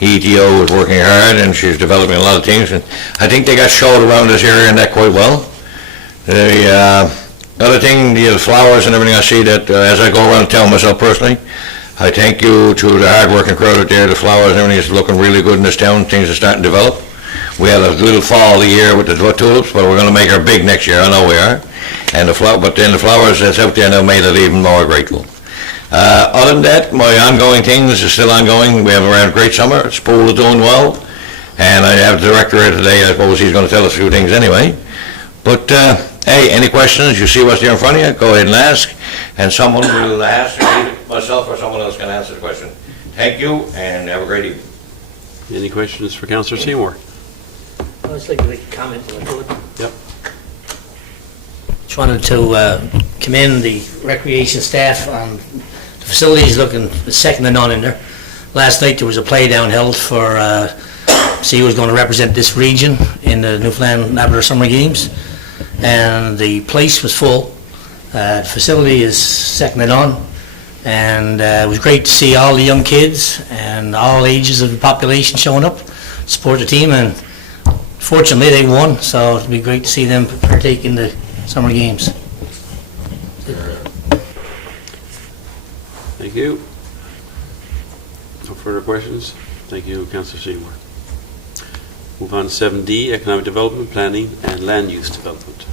ETO is working hard, and she's developing a lot of things, and I think they got showed around this area and that quite well. The other thing, the flowers and everything, I see that as I go around town myself personally, I thank you to the hard-working crowd out there. The flowers and everything is looking really good in this town. Things are starting to develop. We had a little fall of the year with the tulips, but we're going to make her big next year. I know we are. And but then the flowers that's out there now made it even more grateful. Other than that, my ongoing things are still ongoing. We have a great summer. School is doing well. And I have the director here today. I suppose he's going to tell us a few things anyway. But, hey, any questions? You see what's there in front of you? Go ahead and ask. And someone will ask, myself or someone else can answer the question. Thank you, and have a great evening. Any questions for Councillor Seymour? I'd just like to make a comment if I could. Yep. Just wanted to commend the recreation staff on the facilities looking second to none in there. Last night there was a play down held for see who was going to represent this region in the Newfoundland Labrador Summer Games, and the place was full. The facility is second to none, and it was great to see all the young kids and all ages of the population showing up to support the team, and fortunately they won, so it'd be great to see them partake in the Summer Games. Thank you. No further questions. Thank you, Councillor Seymour. Move on to 7D, Economic Development, Planning and Land Use Development.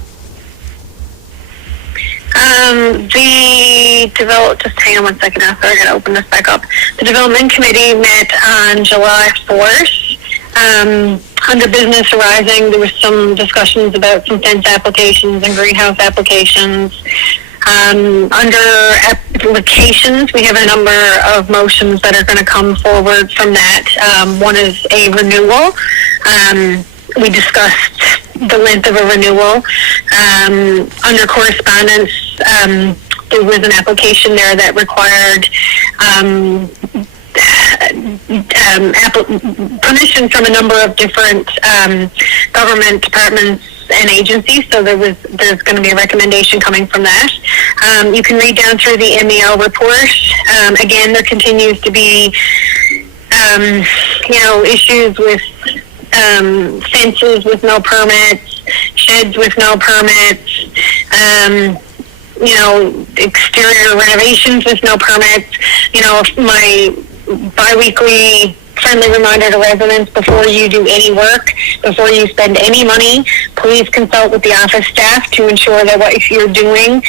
Just hang on 1 second now, sorry, I gotta open this back up. The Development Committee met on July 4th. Under business arising, there was some discussions about some fence applications and greenhouse applications. Under applications, we have a number of motions that are going to come forward from that. One is a renewal. We discussed the length of a renewal. Under correspondence, there was an application there that required permission from a number of different government departments and agencies, so there's going to be a recommendation coming from that. You can read down through the MEO report. Again, there continues to be issues with fences with no permits, sheds with no permits, exterior renovations with no permits. My bi-weekly friendly reminder to residents: before you do any work, before you spend any money, please consult with the office staff to ensure that what you're doing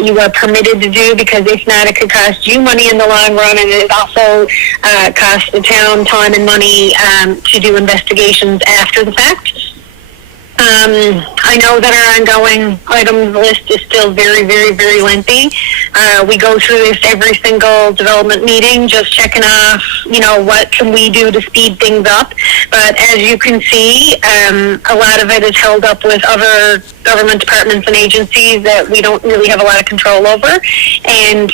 you are permitted to do, because if not, it could cost you money in the long run, and it also costs the town time and money to do investigations after the fact. I know that our ongoing items list is still very, very, very lengthy. We go through this every single development meeting, just checking off, what can we do to speed things up. But as you can see, a lot of it is held up with other government departments and agencies that we don't really have a lot of control over. And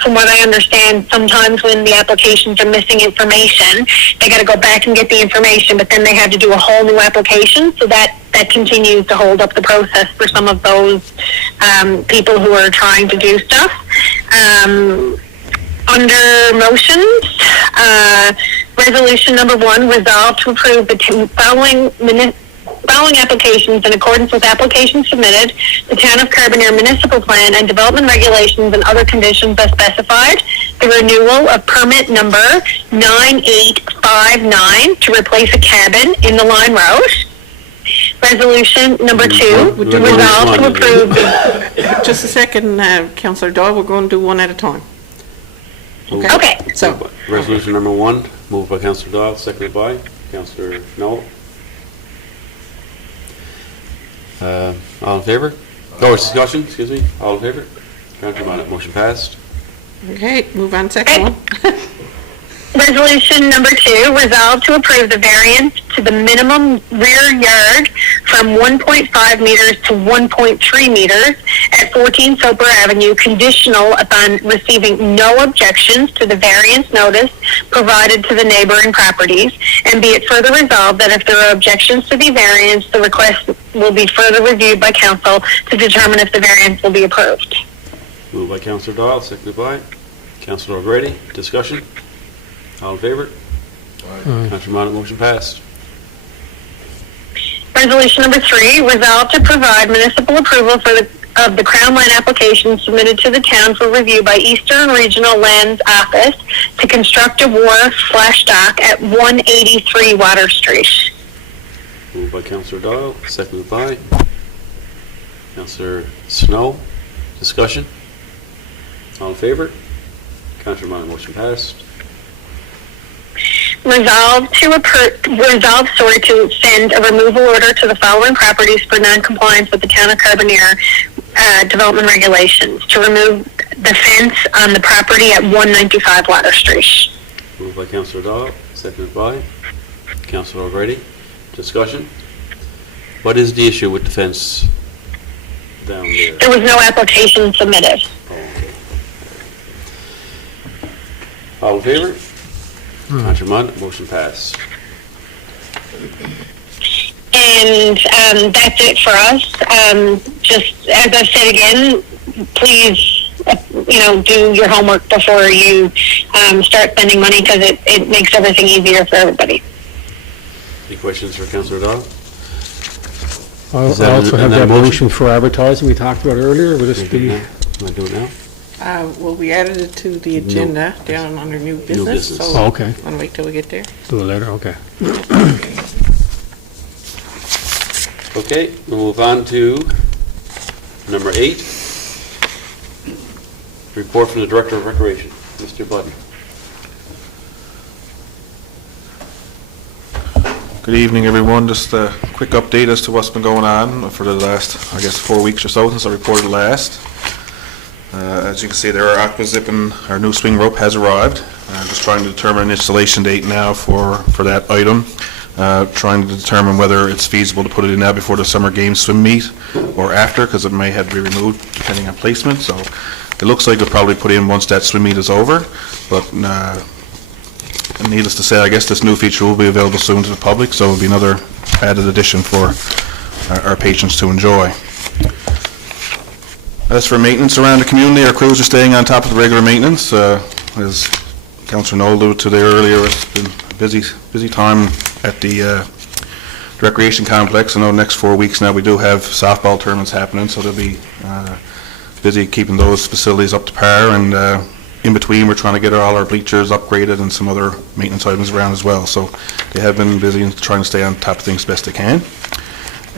from what I understand, sometimes when the applications are missing information, they got to go back and get the information, but then they have to do a whole new application. So that continues to hold up the process for some of those people who are trying to do stuff. Under motions, resolution number 1, resolve to approve the following applications in accordance with applications submitted, the Town of Carbonear Municipal Plan and Development Regulations and other conditions as specified, the renewal of permit number 9859 to replace a cabin in the Line Road. Resolution number 2, resolve to approve. Just a second, Councillor Doyle, we're going to do one at a time. Okay. So, Resolution number 1, moved by Councillor Doyle, seconded by Councillor Noel. All in favour? Discussion, excuse me. All in favour? Motion passed. okay, move on, second one. Resolution number 2, resolve to approve the variance to the minimum rear yard from 1.5 meters to 1.3 meters at 14 Soper Avenue, conditional upon receiving no objections to the variance notice provided to the neighboring properties, and be it further resolved that if there are objections to the variance, the request will be further reviewed by council to determine if the variance will be approved. Moved by Councillor Doyle, seconded by Councillor O'Grady. Discussion? All in favour? Councillor Mott, motion passed. Resolution number 3, resolve to provide municipal approval of the Crown Land application submitted to the town for review by Eastern Regional Lands Office to construct a wharf/dock at 183 Water Street. Moved by Councillor Doyle, seconded by Councillor Snow. Discussion? All in favor? Councillor Mott, motion passed. Resolve to send a removal order to the following properties for non-compliance with the Town of Carbonear development regulations to remove the fence on the property at 195 Water Street. Moved by Councillor Doyle, seconded by Councillor O'Grady. Discussion? What is the issue with the fence down there? There was no application submitted. Okay. All in favor? Councillor Mott, motion passed. And that's it for us. Just as I've said again, please, do your homework before you start spending money, because it makes everything easier for everybody. Any questions for Councillor Doyle? I Is that also in have that that motion? motion for advertising we talked about earlier. Will this be? Am I doing it now? Well, we added it to the agenda down under new business, business. so Oh, okay. want to wait till we get there? Do it later, okay. Okay, we'll move on to number 8. Report from the Director of Recreation, Mr. Budden. Good evening, everyone. Just a quick update as to what's been going on for the last, 4 weeks or so since I reported last. As you can see there, our aquazip and our new swing rope has arrived. Just trying to determine an installation date now for that item. Trying to determine whether it's feasible to put it in now before the summer games swim meet or after, because it may have to be removed depending on placement. So it looks like we'll probably put in once that swim meet is over, but needless to say, I guess this new feature will be available soon to the public, so it'll be another added addition for our patrons to enjoy. As for maintenance around the community, our crews are staying on top of the regular maintenance. As Councillor Noel alluded to there earlier, it's been a busy time at the recreation complex. I know the next 4 weeks now we do have softball tournaments happening, so they'll be busy keeping those facilities up to par, and in between we're trying to get all our bleachers upgraded and some other maintenance items around as well. So they have been busy and trying to stay on top of things best they can.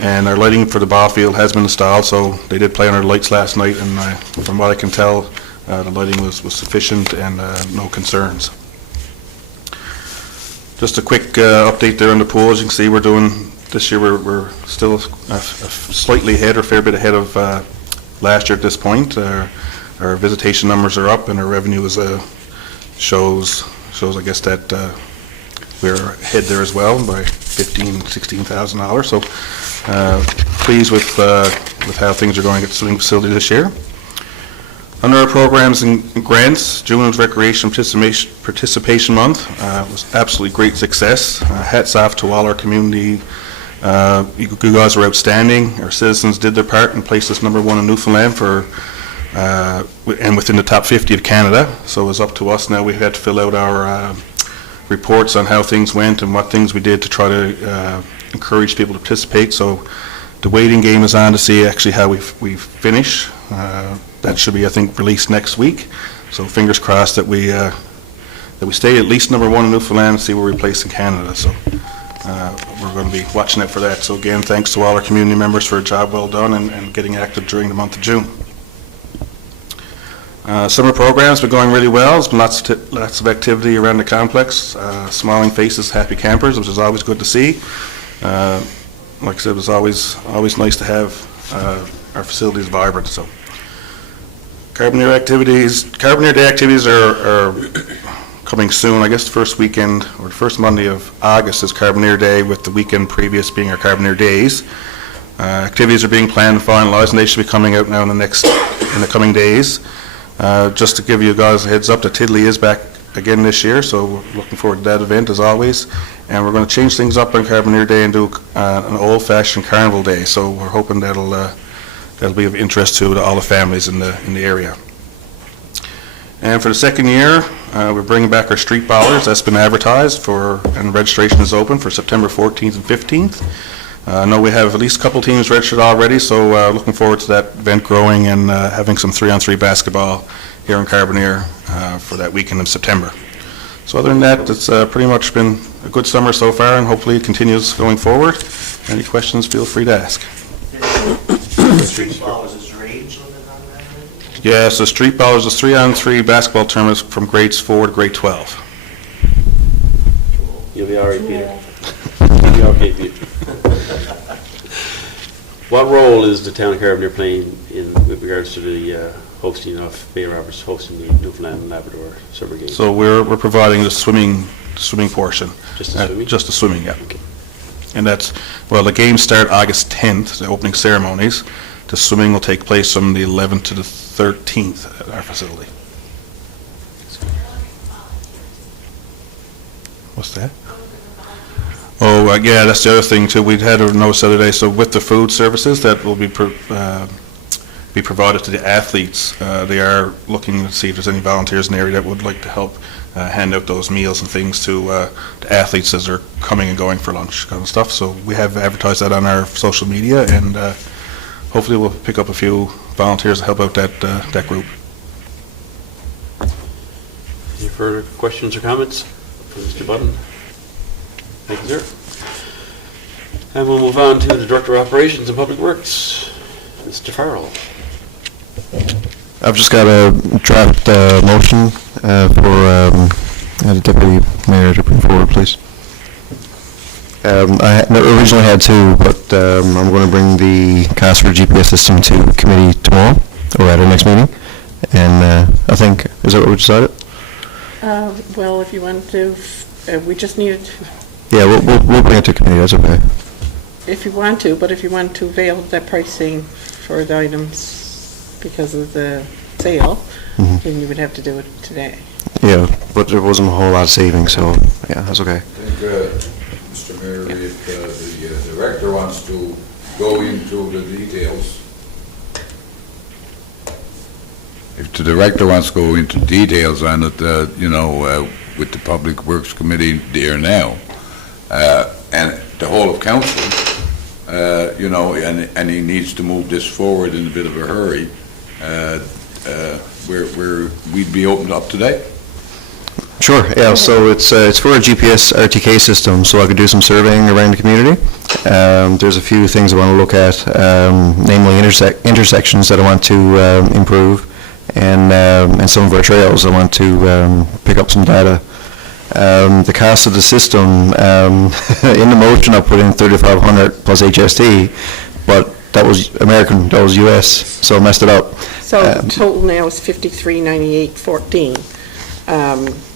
And our lighting for the ball field has been installed, so they did play on our lights last night, and from what I can tell, the lighting was sufficient and no concerns. Just a quick update there on the pool. As you can see, we're doing this year. We're still slightly ahead, or a fair bit ahead of last year at this point. Our visitation numbers are up, and our revenue is shows I guess that we're ahead there as well by $16,000. So pleased with how things are going at the swimming facility this year. Under our programs and grants, June was Recreation Participation Month. Was absolutely great success. Hats off to all our community. You guys were outstanding. Our citizens did their part and placed us number 1 in Newfoundland and within the top 50 of Canada. So it was up to us now. We had to fill out our reports on how things went and what things we did to try to encourage people to participate. So the waiting game is on to see actually how we finish. That should be, I think, released next week. So fingers crossed that we stay at least number 1 in Newfoundland and see where we place in Canada. So we're going to be watching out for that. So again, thanks to all our community members for a job well done and getting active during the month of June. Summer programs been going really well. There's been lots of activity around the complex. Smiling faces, happy campers, which is always good to see. Like I said, it was always nice to have our facilities vibrant. So Carbonear Day activities are coming soon. I guess the first weekend or the first Monday of August is Carbonear Day, with the weekend previous being our Carbonear Days. Activities are being planned and finalized, and they should be coming out now in the coming days. Just to give you guys a heads up, the Tiddly is back again this year, so we're looking forward to that event as always. And we're going to change things up on Carbonear Day and do an old-fashioned carnival day. So we're hoping that'll be of interest to all the families in the area. And for the second year, we're bringing back our street ballers. That's been advertised for, and registration is open for September 14th and 15th. I know we have at least a couple teams registered already, so looking forward to that event growing and having some 3-on-3 basketball here in Carbonear for that weekend in September. So other than that, it's pretty much been a good summer so far, and hopefully it continues going forward. Any questions, feel free to ask. Yes, the street ballers is 3-on-3 basketball tournaments from grades 4 to grade 12. You'll be all right, Peter. You'll be okay, Peter. What role is the town of Carbonear playing with regards to the hosting of Bay Roberts, hosting the Newfoundland and Labrador Summer Games? So we're providing the swimming portion. Just the swimming? Just the swimming, yeah. Okay. And that's, well, the games start August 10th, the opening ceremonies. The swimming will take place from the 11th to the 13th at our facility. What's that? Oh, yeah, that's the other thing too. We'd had a notice the other day, so with the food services that will be provided to the athletes, they are looking to see if there's any volunteers in the area that would like to help hand out those meals and things to the athletes as they're coming and going for lunch kind of stuff. So we have advertised that on our social media, and hopefully we'll pick up a few volunteers to help out that group. Any further questions or comments from Mr. Button? Thank you, sir. And we'll move on to the Director of Operations and Public Works, Mr. Farrell. I've just got a draft motion for the Deputy Mayor to bring forward, please. I originally had two, but I'm going to bring the Casper GPS system to committee tomorrow, or at our next meeting. And I think, is that what we decided? Well, if you want to, we just needed, Yeah, we'll bring it to committee, that's okay. if you want to, but if you want to avail that pricing for the items because of the sale, then you would have to do it today. Yeah, but there wasn't a whole lot of savings, so, yeah, that's okay. I think, Mr. Mayor, if the director wants to go into the details, if the director wants to go into details on it, with the Public Works Committee there now, and the whole of council, and he needs to move this forward in a bit of a hurry, we'd be opened up today. Sure, yeah, so it's for a GPS RTK system, so I could do some surveying around the community. There's a few things I want to look at, namely intersections that I want to improve, and some of our trails I want to pick up some data. The cost of the system, in the motion I put in 3,500 plus HST, but that was American, that was US, so I messed it up. So total now is 5398.14.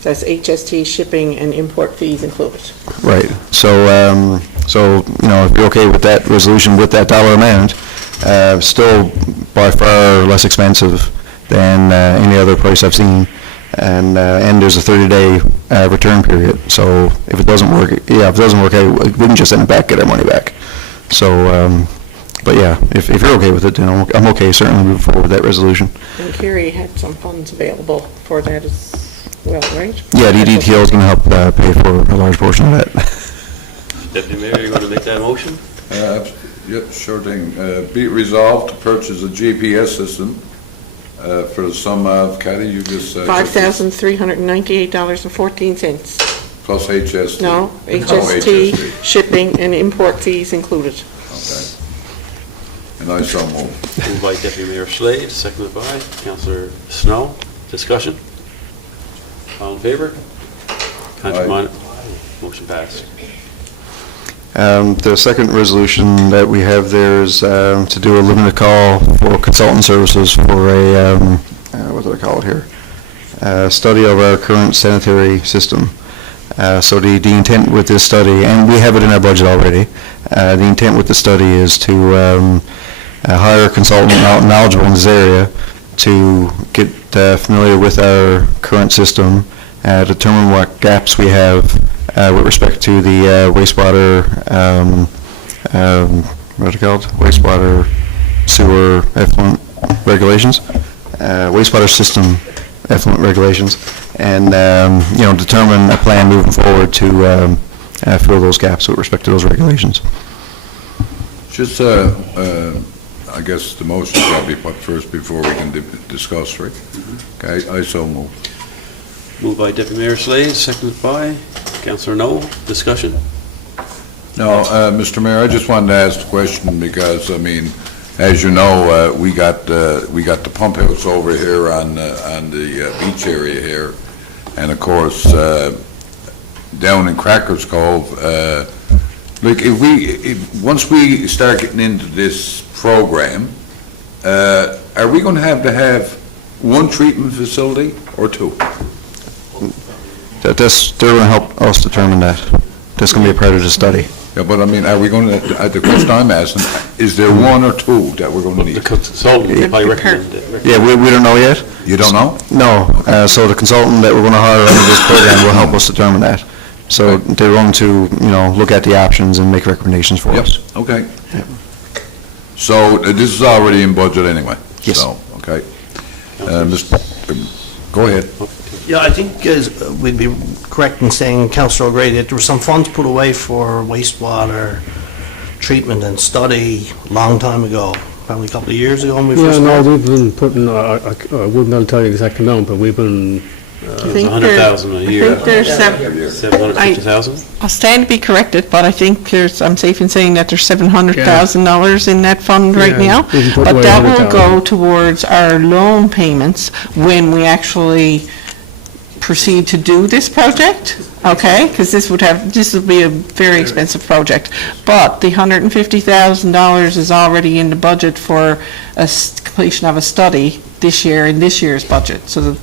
That's HST, shipping, and import fees included. Right. So, if you're okay with that resolution with that dollar amount, still by far less expensive than any other price I've seen, and there's a 30-day return period. So if it doesn't work, if it doesn't work out, we can just send it back, get our money back. So, but yeah, if you're okay with it, then I'm okay. Certainly move forward with that resolution. And Kerry had some funds available for that as well, right? Yeah, DDTL is going to help pay for a large portion of that. Deputy Mayor, you want to make that motion? Yep, sure thing. Be it resolved to purchase a GPS system for the sum of, Kathy, you just... $5,398.14. Plus HST. No, HST, shipping, and import fees included. Okay. And I so move. Moved by Deputy Mayor Slade, seconded by Councillor Snow. Discussion? All in favor? Contrary? Motion passed. The second resolution that we have there is to do a limited call for consultant services for a, what do I call it here? Study of our current sanitary system. So the intent with this study, and we have it in our budget already, the intent with the study is to hire a consultant knowledgeable in this area to get familiar with our current system, determine what gaps we have with respect to the wastewater, what are they called? Wastewater sewer effluent regulations, wastewater system effluent regulations, and, determine a plan moving forward to fill those gaps with respect to those regulations. Just, I guess the motion shall be put first before we can discuss, right? Okay, I so move. Moved by Deputy Mayor Slade, seconded by Councillor No. Discussion? No, Mr. Mayor, I just wanted to ask the question because, I mean, as you know, we got the pump house over here on the beach area here, and of course, down in Crackers Cove, once we start getting into this program, are we going to have one treatment facility or two? They're going to help us determine that. That's going to be a part of the study. Yeah, but I mean, are we going to, the question I'm asking, is there one or two that we're going to The need? consultant, if I recommend it. Yeah, we don't know yet. You don't know? No, so the consultant that we're going to hire under this program will help us determine that. So they're going to, look at the options and make recommendations for Yep, us. okay. So this is already in budget anyway? Yes. So, okay. Go ahead. Yeah, I think we'd be correct in saying, Councillor O'Grady, that there were some funds put away for wastewater treatment and study a long time ago, probably a couple of years ago when we Yeah, first no, started. we've been putting, I wouldn't be able to tell you the exact amount, but we've been, I think 100,000 a year. I think there's 750,000? I'll stand to be corrected, but I think I'm safe in saying that there's $700,000 in that fund right Yeah, now. we can put But away that will 100,000. go towards our loan payments when we actually proceed to do this project, okay? Because this would be a very expensive project. But the $150,000 is already in the budget for completion of a study this year in this year's budget. So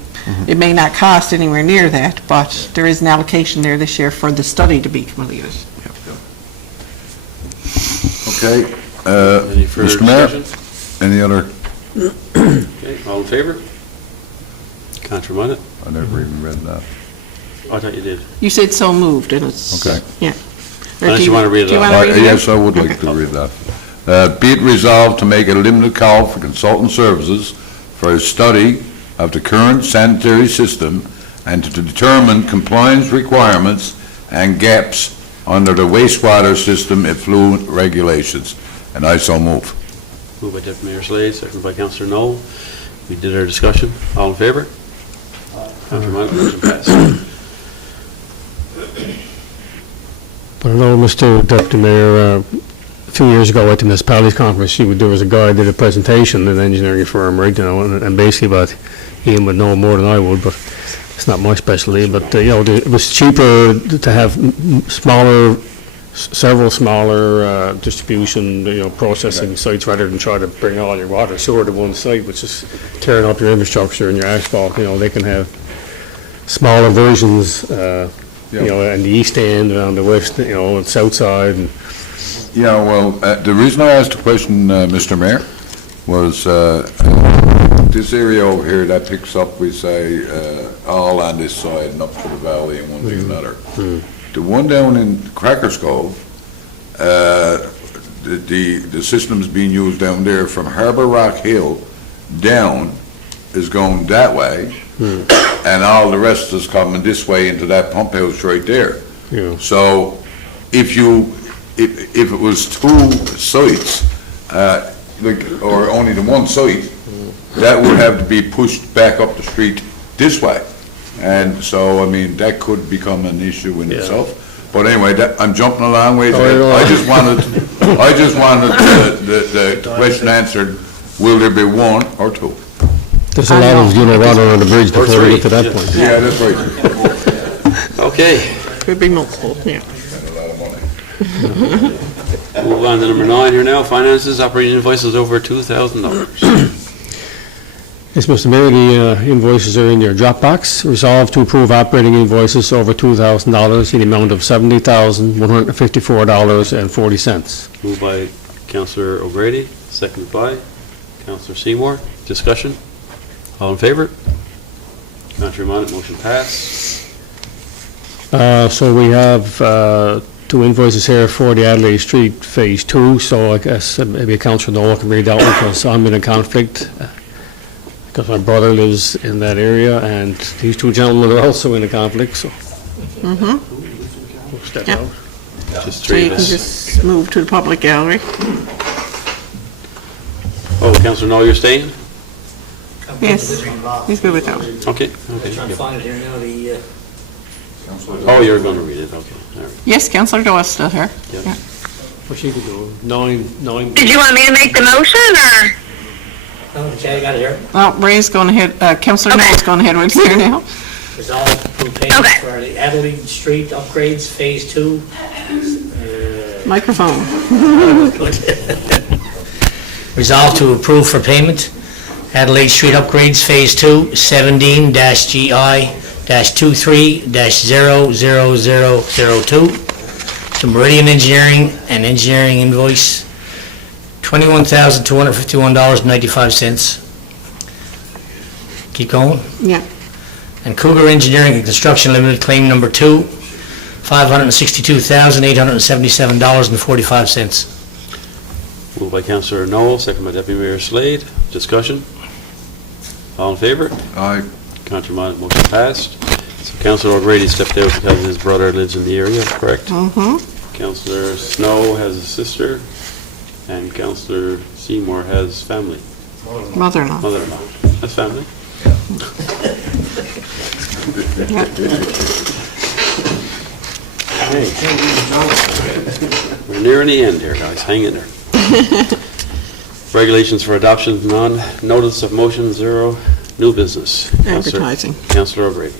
it may not cost anywhere near that, but there is an allocation there this year for the study to be completed. Okay. Any further Mr. Mayor, discussion? any other? Okay, all in favor? Councillor Munnet? I never even read that. Oh, I thought you did. You said so moved, and it's... Okay. Yeah. Unless you want to read it Do you out. want to read it? Yes, I would like to read that. Be it resolved to make a limited call for consultant services for a study of the current sanitary system and to determine compliance requirements and gaps under the wastewater system effluent regulations. And I so move. Moved by Deputy Mayor Slade, seconded by Councillor No. We did our discussion. All in favor? Councillor Munnet, motion passed. but I know, Mr. Deputy Mayor, a few years ago at the municipalities conference, there was a guy who did a presentation, an engineering firm, right, and basically what Ian would know more than I would, but it's not my specialty, but, it was cheaper to have several smaller distribution, processing sites rather than try to bring all your water sewer to one site, which is tearing up your infrastructure and your asphalt. They can have smaller versions, in the east end and on the west, and south side. And Yeah, well, the reason I asked the question, Mr. Mayor, was this area over here that picks up, we say, all on this side and up to the valley and one thing and another. The one down in Crackers Cove, the system's being used down there from Harbor Rock Hill down is going that way, and all the rest is coming this way into that pump house right there. So if it was two sites, or only the one site, that would have to be pushed back up the street this way. And so, I mean, that could become an issue in itself. But anyway, I'm jumping a long way. I just wanted the question answered, will there be one or two? there's a lot of, water under the bridge before we get to that Or point. Yeah, that's right. Okay, Could be multiple, yeah. Spent a lot of money. move on to number 9 here now. Finances, operating invoices over $2,000. Yes, Mr. Mayor, the invoices are in your Dropbox. Resolved to approve operating invoices over $2,000 in the amount of $70,154.40. Moved by Councillor O'Grady, seconded by Councillor Seymour. Discussion? All in favor? Councillor Munnet, motion passed. So we have two invoices here for the Adelaide Street Phase 2, so I guess maybe Councillor Noel can read that one because I'm in a conflict. because my brother lives in that area, and these two gentlemen are also in a conflict, so. We'll step Yep. out. Just So three you of can us. just move to the public gallery. Oh, Councillor Noel, you're staying? Yes. He's good with that. Okay, I'm okay. trying to find it here now, the, Oh, you're going to read it, okay, all right. Yes, Councillor Doyle is still here. Yeah. Yeah. What she could do, nine. Did you want me to make the motion, or? okay, I got it here. Well, Ray's going ahead, Councillor Okay. Noel's going ahead with it here now. Resolve to approve payment Okay. for the Adelaide Street upgrades, Phase 2. Microphone. Resolve to approve for payment Adelaide Street upgrades, Phase 2, 17-GI-23-000002 to Meridian Engineering and engineering invoice $21,251.95. Keep going. Yeah. And Cougar Engineering and Construction Limited, claim number 2, $562,877.45. Moved by Councillor Noel, second by Deputy Mayor Slade. Discussion? All in favor? Aye. Contrary minded, motion passed. So Councillor O'Grady stepped out because his brother lives in the area, correct? Mm-hmm. Councillor Snow has a sister, and Councillor Seymour has family, Mother-in-law. mother-in-law. That's family. We're nearing the end here, guys. Hang in there. Regulations for adoption, none. Notice of motion, 0. New business. Advertising. Councillor O'Grady.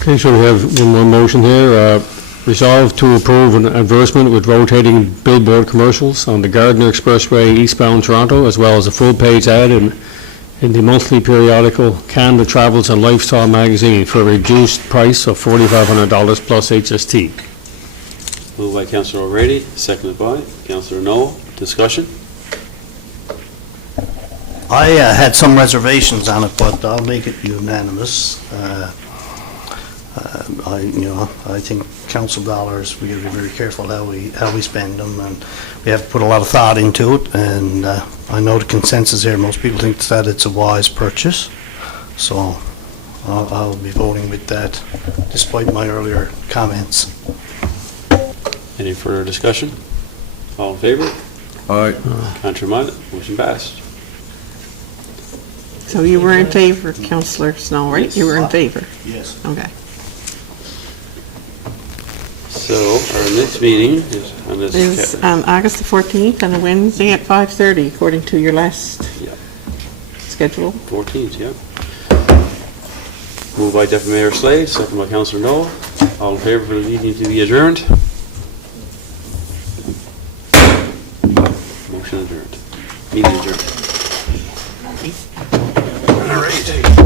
Okay, so we have one more motion here. Resolve to approve an advertisement with rotating billboard commercials on the Gardiner Expressway eastbound Toronto, as well as a full-page ad in the monthly periodical Canada Travels and Lifestyle magazine for a reduced price of $4,500 plus HST. Moved by Councillor O'Grady, seconded by Councillor Noel. Discussion? I had some reservations on it, but I'll make it unanimous. I think council dollars, we gotta be very careful how we spend them, and we have to put a lot of thought into it, and I know the consensus here, most people think that it's a wise purchase, so I'll be voting with that, despite my earlier comments. Any further discussion? All in favor? Aye. Contrary minded, motion passed. So you were in favor, Councillor Snow, right? You were in favor? Yes. Okay. So our next meeting is on this. Is on August the 14th on a Wednesday at 5:30, according to your last Yep. schedule. 14th, yeah. Moved by Deputy Mayor Slade, second by Councillor Noel. All in favor for the meeting to be adjourned? Motion adjourned. Meeting adjourned. All right.